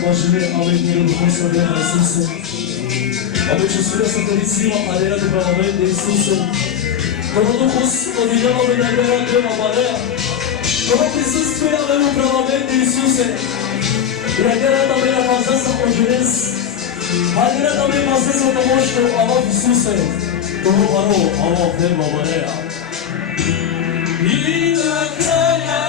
Божие, ами мира Духа Святия на Исусе. Ами чувствителната рисива, алея до правоверни Исусе. Кога Духос обвиняваме на вера крема Марея. Кога присъстваме на правоверни Исусе. Реагирата ме на пазеса оженес. Реагирата ме пазеса на мощно, ама в Исусе. Това паро, ама в крема Марея. И накрая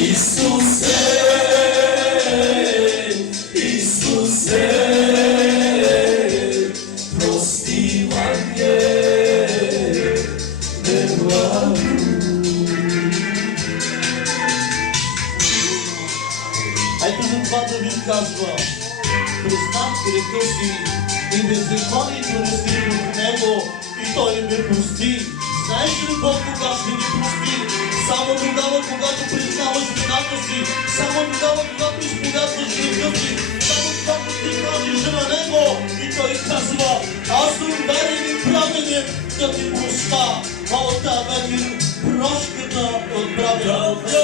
Исусе, Исусе, прости ме, ето затова Давид казва: признах греха си и беззаконието не стигна до него и той ме прости. Знаеш ли Бог кога ще ни прости? Само тогава, когато признаваш вината си, само тогава, когато изповядваш греха си, само когато ти кажеш на него и той казва: аз съм верен и праведен да ти проста, а от тази вечер прошката от праведната.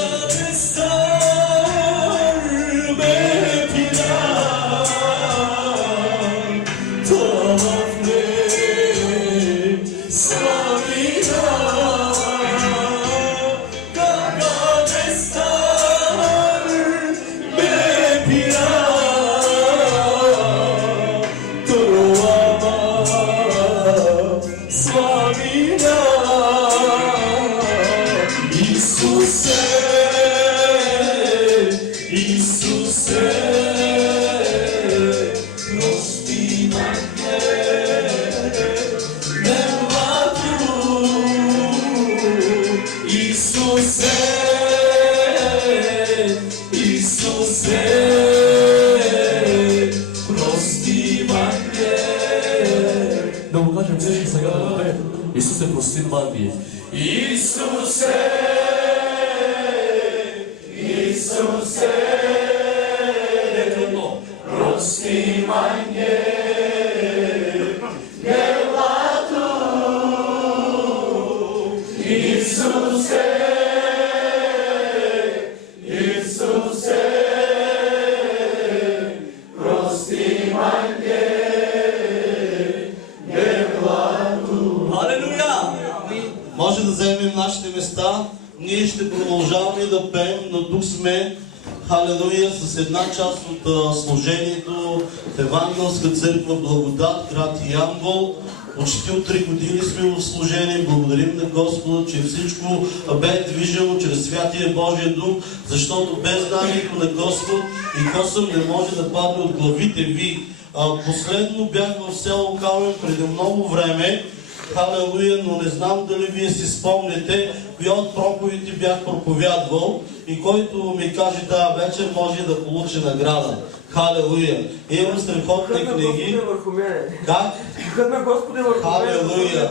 Исусе, прости ме. Исусе, Исусе, прости ме. Делато, Исусе, Исусе, прости ме. Може да вземем нашите места, ние ще продължаваме да пеем, но тук сме, халелуя, с една част от служението в Евангелска църква Благодат, град Ямбол. Почти от 3 години сме в служение. Благодарим на Господа, че всичко бе движено чрез Святия Божия Дух, защото без знанието на Господ и косъм не може да падне от главите ви. Последно бях в село Кален преди много време. Халелуя, но не знам дали вие си спомняте коя от проповедите бях проповядвал и който ми каже тази вечер може да получи награда. Халелуя! Имам страхотни книги. Как? Халелуя!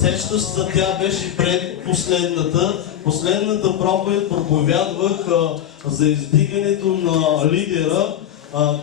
Сещаш се, тя беше пред последната. Последната проповед проповядвах за издигането на лидера,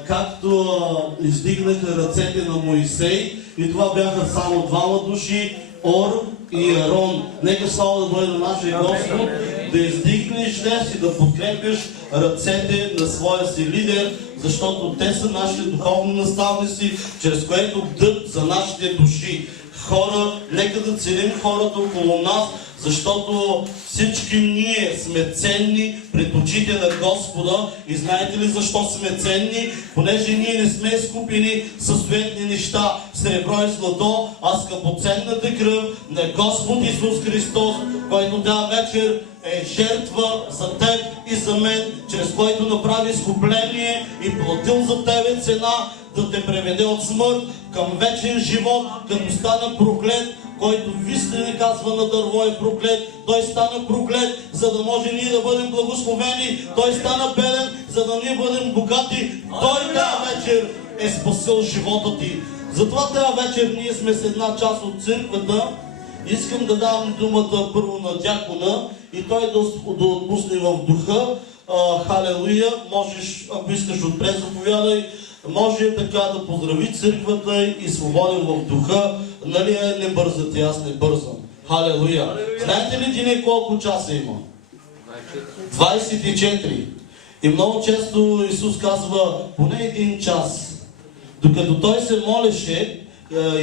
както издигнаха ръцете на Моисей, и това бяха само двама души, Ор и Арон. Нека слава да бъде на нашия Господ, да издигнеш днес и да подкрепиш ръцете на своя си лидер, защото те са нашите духовни наставници, чрез което бдят за нашите души. Хора, нека да ценим хората около нас, защото всички ние сме ценни пред очите на Господа. И знаете ли защо сме ценни? Понеже ние не сме изкупени със суетни неща, сребро и злато, а скъпоценната кръв на Господ Исус Христос, който тази вечер е жертва за теб и за мен, чрез който направи изкупление и платил за тебе цена, да те преведе от смърт към вечен живот, като стана проклет, който висне не казва на дърво е проклет. Той стана проклет, за да може ние да бъдем благословени. Той стана беден, за да ние бъдем богати. Той тази вечер е спасил живота ти. Затова тази вечер ние сме с една част от църквата. Искам да дам думата първо на дякона и той да отпусне в духа. Халелуя! Можеш, ако искаш отпред, заповядай. Може така да поздрави църквата и свободен в духа. Нали не бързате, аз не бързам. Халелуя! Знаете ли деня колко часа има? 24. И много често Исус казва поне един час. Докато той се молеше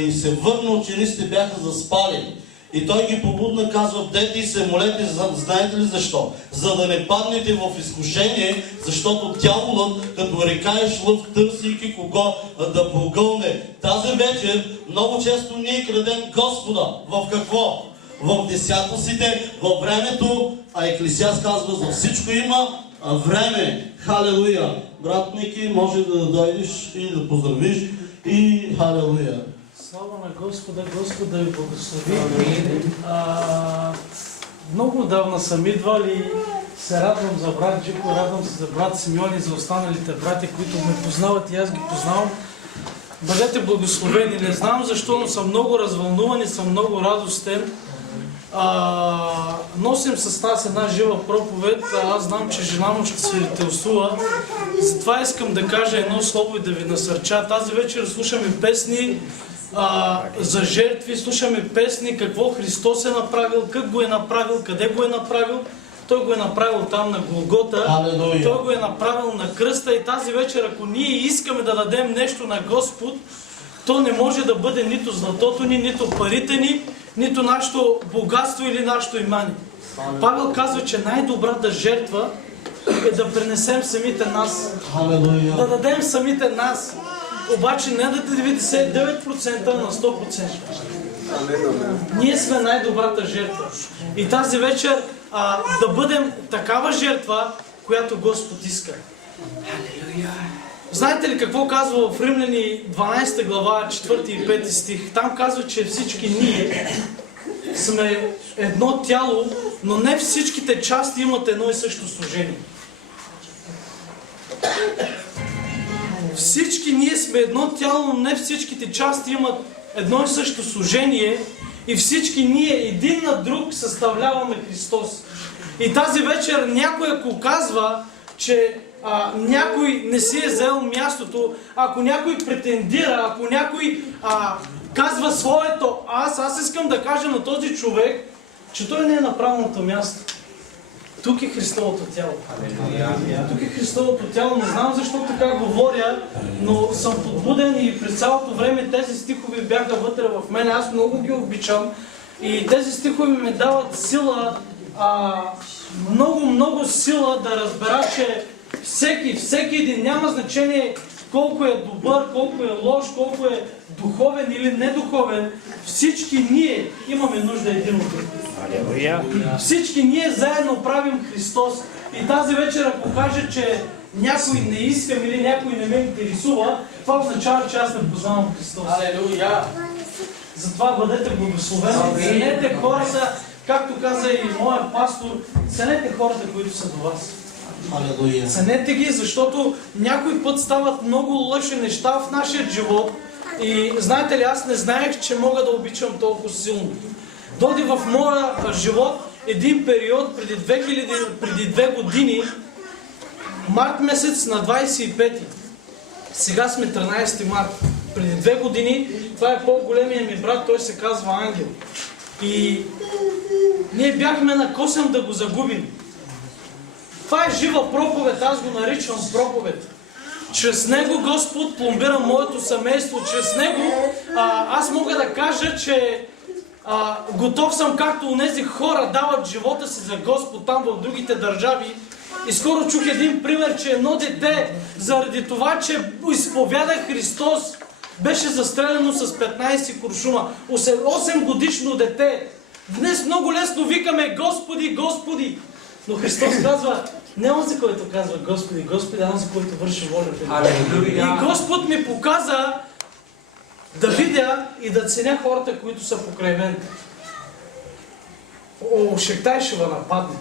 и се върна, учениците бяха заспали. И той ги побудна, казва, бдете и се молете, знаете ли защо? За да не паднете в изкушение, защото дяволът, като река е шлъв, търсейки кого да погълне. Тази вечер много често ние крадем Господа. В какво? В десятъците, във времето, а Еклесиаст казва, за всичко има време. Халелуя! Брат Ники, може да дойдеш и да поздравиш и халелуя! Слава на Господа, Господа ви благослови. Много отдавна съм идвал и се радвам за брат Джико, радвам се за брат Симеон и за останалите брати, които ме познават и аз ги познавам. Бъдете благословени. Не знам защо, но съм много развълнуван и съм много радостен. Носим с нас една жива проповед. Аз знам, че жена му ще свидетелствува. Затова искам да кажа едно слово и да ви насърча. Тази вечер слушаме песни за жертви, слушаме песни какво Христос е направил, как го е направил, къде го е направил. Той го е направил там на Голгота. Алелуя. Той го е направил на кръста и тази вечер, ако ние искаме да дадем нещо на Господ, то не може да бъде нито златото ни, нито парите ни, нито нашето богатство или нашето имане. Павел казва, че най-добрата жертва е да пренесем самите нас. Алелуя. Да дадем самите нас. Обаче не да 99% на 100%. Ние сме най-добрата жертва. И тази вечер да бъдем такава жертва, която Господ иска. Алелуя! Знаете ли какво казва в Римляни 12 глава, 4 и 5 стих? Там казва, че всички ние сме едно тяло, но не всичките части имат едно и също служение. Всички ние сме едно тяло, но не всичките части имат едно и също служение и всички ние един на друг съставляваме Христос. И тази вечер някой ако казва, че някой не си е взел мястото, ако някой претендира, ако някой казва своето аз искам да кажа на този човек, че той не е на правилното място. Тук е Христовото тяло. Тук е Христовото тяло. Не знам защо така говоря, но съм подбуден и през цялото време тези стихове бяха вътре в мен. Аз много ги обичам и тези стихове ми дават сила, много сила да разбера, че всеки един, няма значение колко е добър, колко е лош, колко е духовен или недуховен, всички ние имаме нужда един от друг. Всички ние заедно правим Христос. И тази вечер, ако кажа, че някой не искам или някой не ме интересува, това означава, че аз не познавам Христос. Алелуя! Затова бъдете благословени. Ценете хората, както каза и моят пастор, ценете хората, които са до вас. Алелуя. Ценете ги, защото някой път стават много лоши неща в нашия живот. И знаете ли, аз не знаех, че мога да обичам толкова силно. Дойде в моя живот един период преди 2 години, март месец на 25-ти. Сега сме 13 март. Преди 2 години, това е по-големия ми брат, той се казва Ангел. И ние бяхме на косъм да го загубим. Това е жива проповед, аз го наричам проповед. Чрез него Господ пломбира моето семейство, чрез него аз мога да кажа, че готов съм, както онези хора дават живота си за Господ там в другите държави. И скоро чух един пример, че едно дете, заради това, че изповяда Христос, беше застреляно с 15 куршума. 8 годишно дете. Днес много лесно викаме Господи, Господи. Но Христос казва, не онзи, който казва Господи, Господи, а онзи, който върши волята ми. И Господ ми показа да видя и да ценя хората, които са покрай мен. Ошектай ще ва нападне.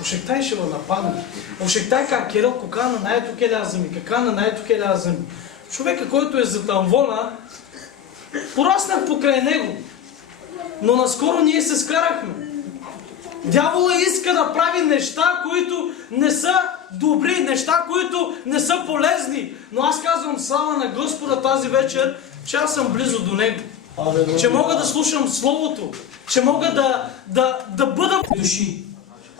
Ошектай ще ва нападне. Ошектай как Кирил кока на най-то келязами, кака на най-то келязами. Човека, който е за тамвона, пораснах покрай него. Но наскоро ние се скарахме. Дявола иска да прави неща, които не са добри, неща, които не са полезни. Но аз казвам слава на Господа тази вечер, че аз съм близо до Него. Че мога да слушам Словото. Че мога да бъда... Души.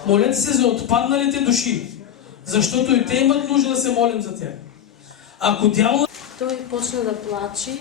Молете се за отпадналите души. Защото и те имат нужда да се молим за тях. Ако дявола... Той почна да плаче